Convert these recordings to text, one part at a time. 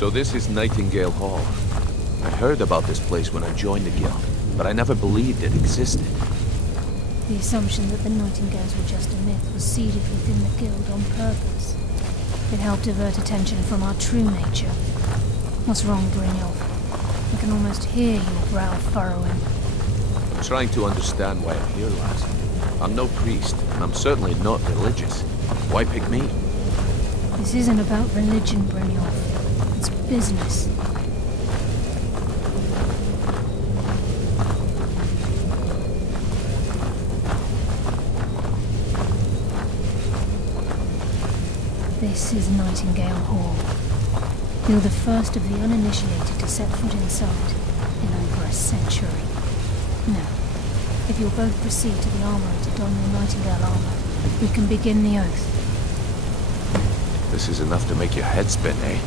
So this is Nightingale Hall. I heard about this place when I joined the guild, but I never believed it existed. The assumption that the Nightingales were just a myth was seeded within the guild on purpose. It helped divert attention from our true nature. What's wrong, Brynjolf? I can almost hear your brow furrowing. I'm trying to understand why I'm here, lass. I'm no priest, and I'm certainly not religious. Why pick me? This isn't about religion, Brynjolf. It's business. This is Nightingale Hall. You're the first of the uninitiated to set foot inside in over a century. Now, if you'll both proceed to the armory to don your Nightingale armor, we can begin the oath. This is enough to make your head spin, eh?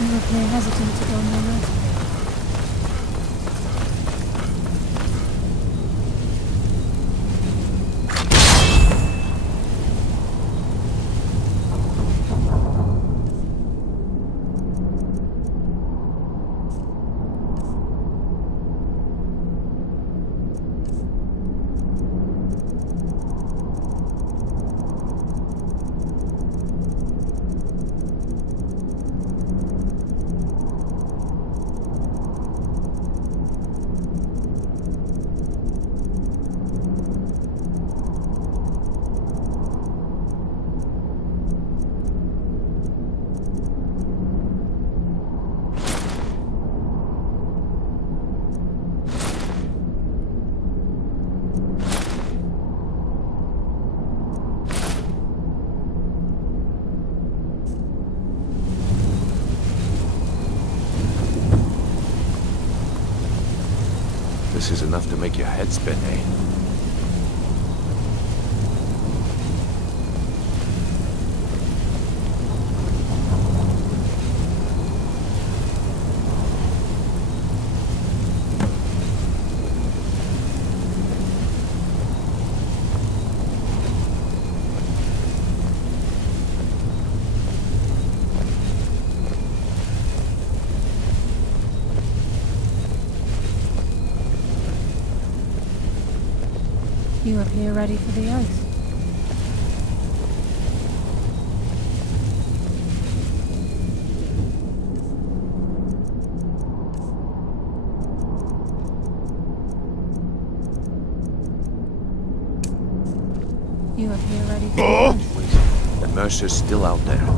You appear hesitant to don your Nightingale. This is enough to make your head spin, eh? You appear ready for the oath. You appear ready for the oath. The Mercer's still out there.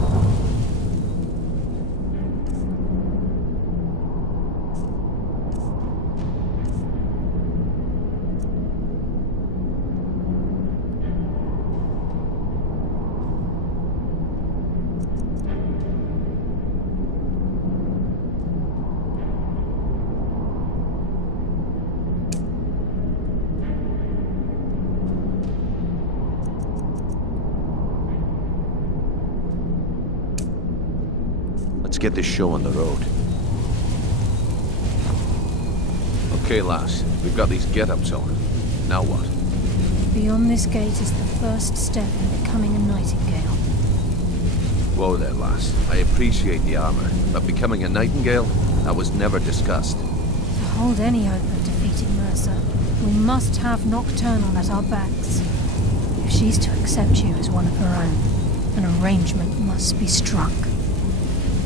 Let's get this show on the road. Okay, lass. We've got these get-ups on. Now what? Beyond this gate is the first step in becoming a Nightingale. Whoa there, lass. I appreciate the armor, but becoming a Nightingale? That was never discussed. To hold any hope of defeating Mercer, we must have Nocturnal at our backs. If she's to accept you as one of her own, an arrangement must be struck.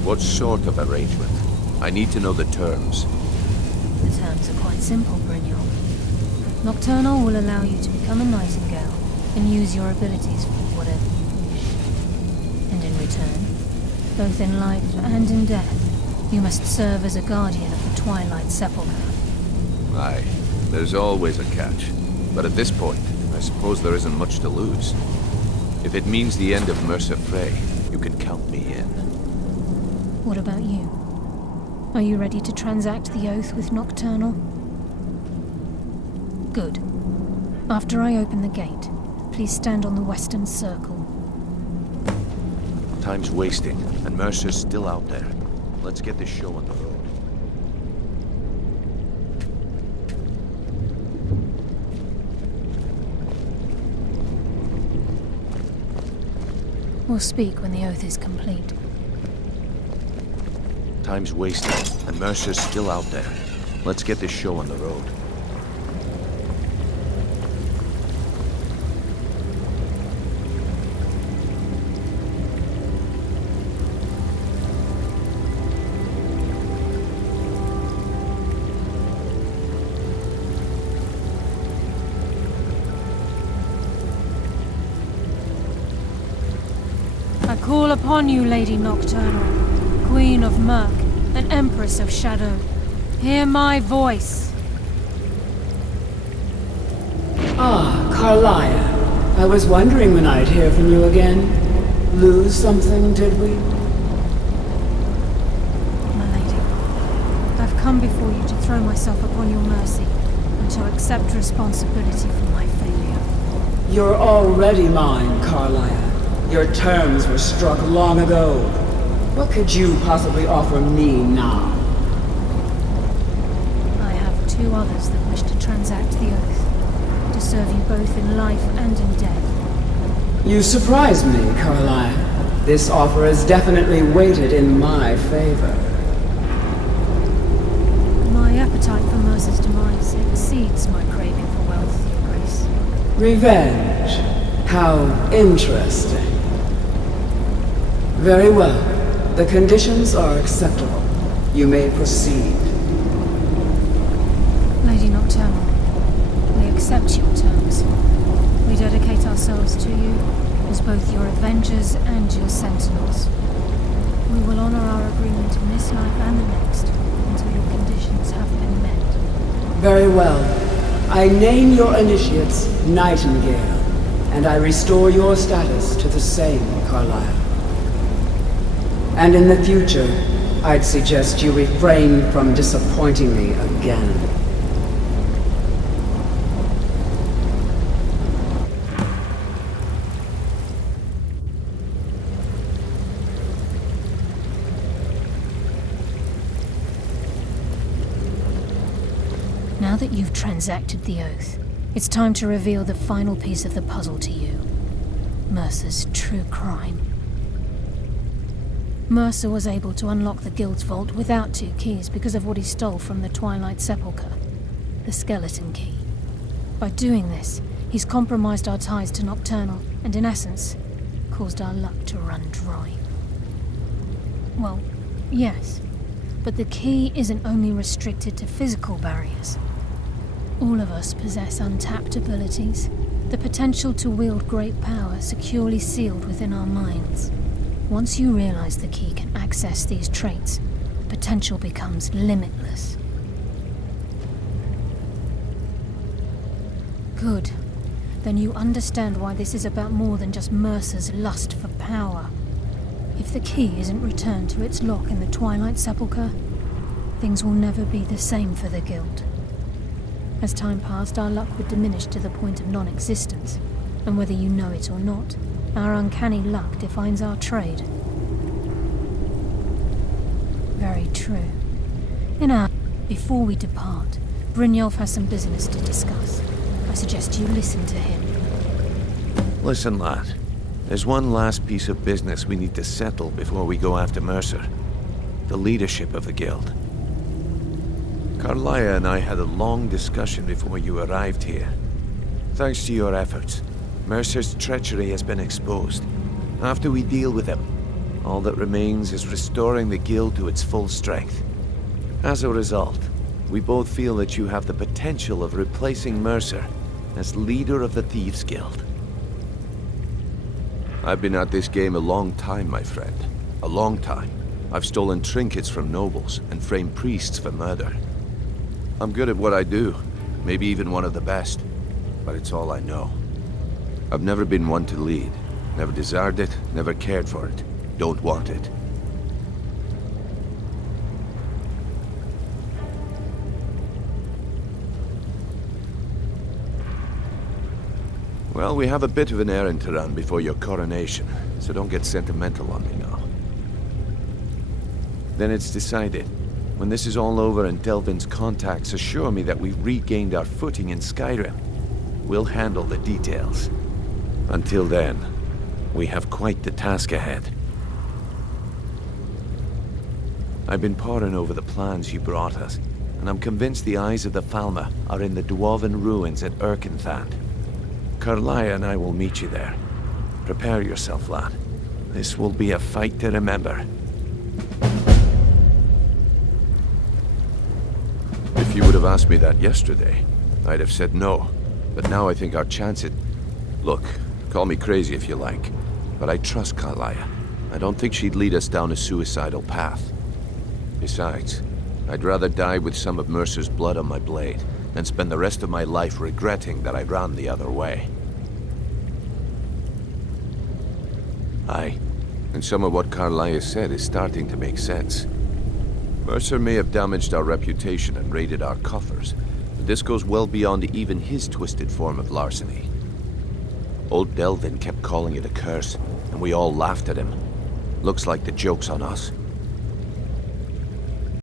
What sort of arrangement? I need to know the terms. The terms are quite simple, Brynjolf. Nocturnal will allow you to become a Nightingale and use your abilities for whatever you wish. And in return, both in life and in death, you must serve as a guardian of the Twilight Sepulchre. Aye, there's always a catch. But at this point, I suppose there isn't much to lose. If it means the end of Mercer Frey, you can count me in. What about you? Are you ready to transact the oath with Nocturnal? Good. After I open the gate, please stand on the western circle. Time's wasting, and Mercer's still out there. Let's get this show on the road. We'll speak when the oath is complete. Time's wasted, and Mercer's still out there. Let's get this show on the road. I call upon you, Lady Nocturnal, Queen of Murk, and Empress of Shadow. Hear my voice. Ah, Carlia. I was wondering when I'd hear from you again. Lose something, did we? My lady, I've come before you to throw myself upon your mercy, and to accept responsibility for my failure. You're already mine, Carlia. Your terms were struck long ago. What could you possibly offer me now? I have two others that wish to transact the oath, to serve you both in life and in death. You surprise me, Carlia. This offer is definitely weighted in my favor. My appetite for Mercer's demise exceeds my craving for wealth, Your Grace. Revenge. How interesting. Very well. The conditions are acceptable. You may proceed. Lady Nocturnal, we accept your terms. We dedicate ourselves to you as both your avengers and your sentinels. We will honor our agreement in this life and the next until your conditions have been met. Very well. I name your initiates Nightingale, and I restore your status to the same, Carlisle. And in the future, I'd suggest you refrain from disappointing me again. Now that you've transacted the oath, it's time to reveal the final piece of the puzzle to you. Mercer's true crime. Mercer was able to unlock the Guild's vault without 2 keys because of what he stole from the Twilight Sepulchre, the skeleton key. By doing this, he's compromised our ties to Nocturnal and, in essence, caused our luck to run dry. Well, yes, but the key isn't only restricted to physical barriers. All of us possess untapped abilities, the potential to wield great power securely sealed within our minds. Once you realize the key can access these traits, potential becomes limitless. Good. Then you understand why this is about more than just Mercer's lust for power. If the key isn't returned to its lock in the Twilight Sepulchre, things will never be the same for the Guild. As time passed, our luck would diminish to the point of non-existence, and whether you know it or not, our uncanny luck defines our trade. Very true. Before we depart, Brynjolf has some business to discuss. I suggest you listen to him. Listen, lad. There's one last piece of business we need to settle before we go after Mercer. The leadership of the Guild. Carlia and I had a long discussion before you arrived here. Thanks to your efforts, Mercer's treachery has been exposed. After we deal with him, all that remains is restoring the Guild to its full strength. As a result, we both feel that you have the potential of replacing Mercer as leader of the Thieves' Guild. I've been at this game a long time, my friend. A long time. I've stolen trinkets from nobles and framed priests for murder. I'm good at what I do, maybe even one of the best, but it's all I know. I've never been one to lead. Never desired it, never cared for it. Don't want it. Well, we have a bit of an errand to run before your coronation, so don't get sentimental on me now. Then it's decided. When this is all over and Delvin's contacts assure me that we've regained our footing in Skyrim, we'll handle the details. Until then, We have quite the task ahead. I've been poring over the plans you brought us, and I'm convinced the eyes of the Falmer are in the Dwarven ruins at Erkenthand. Carlia and I will meet you there. Prepare yourself, lad. This will be a fight to remember. If you would have asked me that yesterday, I'd have said no. But now I think our chance at... Look, call me crazy if you like, but I trust Carlia. I don't think she'd lead us down a suicidal path. Besides, I'd rather die with some of Mercer's blood on my blade than spend the rest of my life regretting that I ran the other way. Aye, and some of what Carlia said is starting to make sense. Mercer may have damaged our reputation and raided our coffers, but this goes well beyond even his twisted form of larceny. Old Delvin kept calling it a curse, and we all laughed at him. Looks like the joke's on us.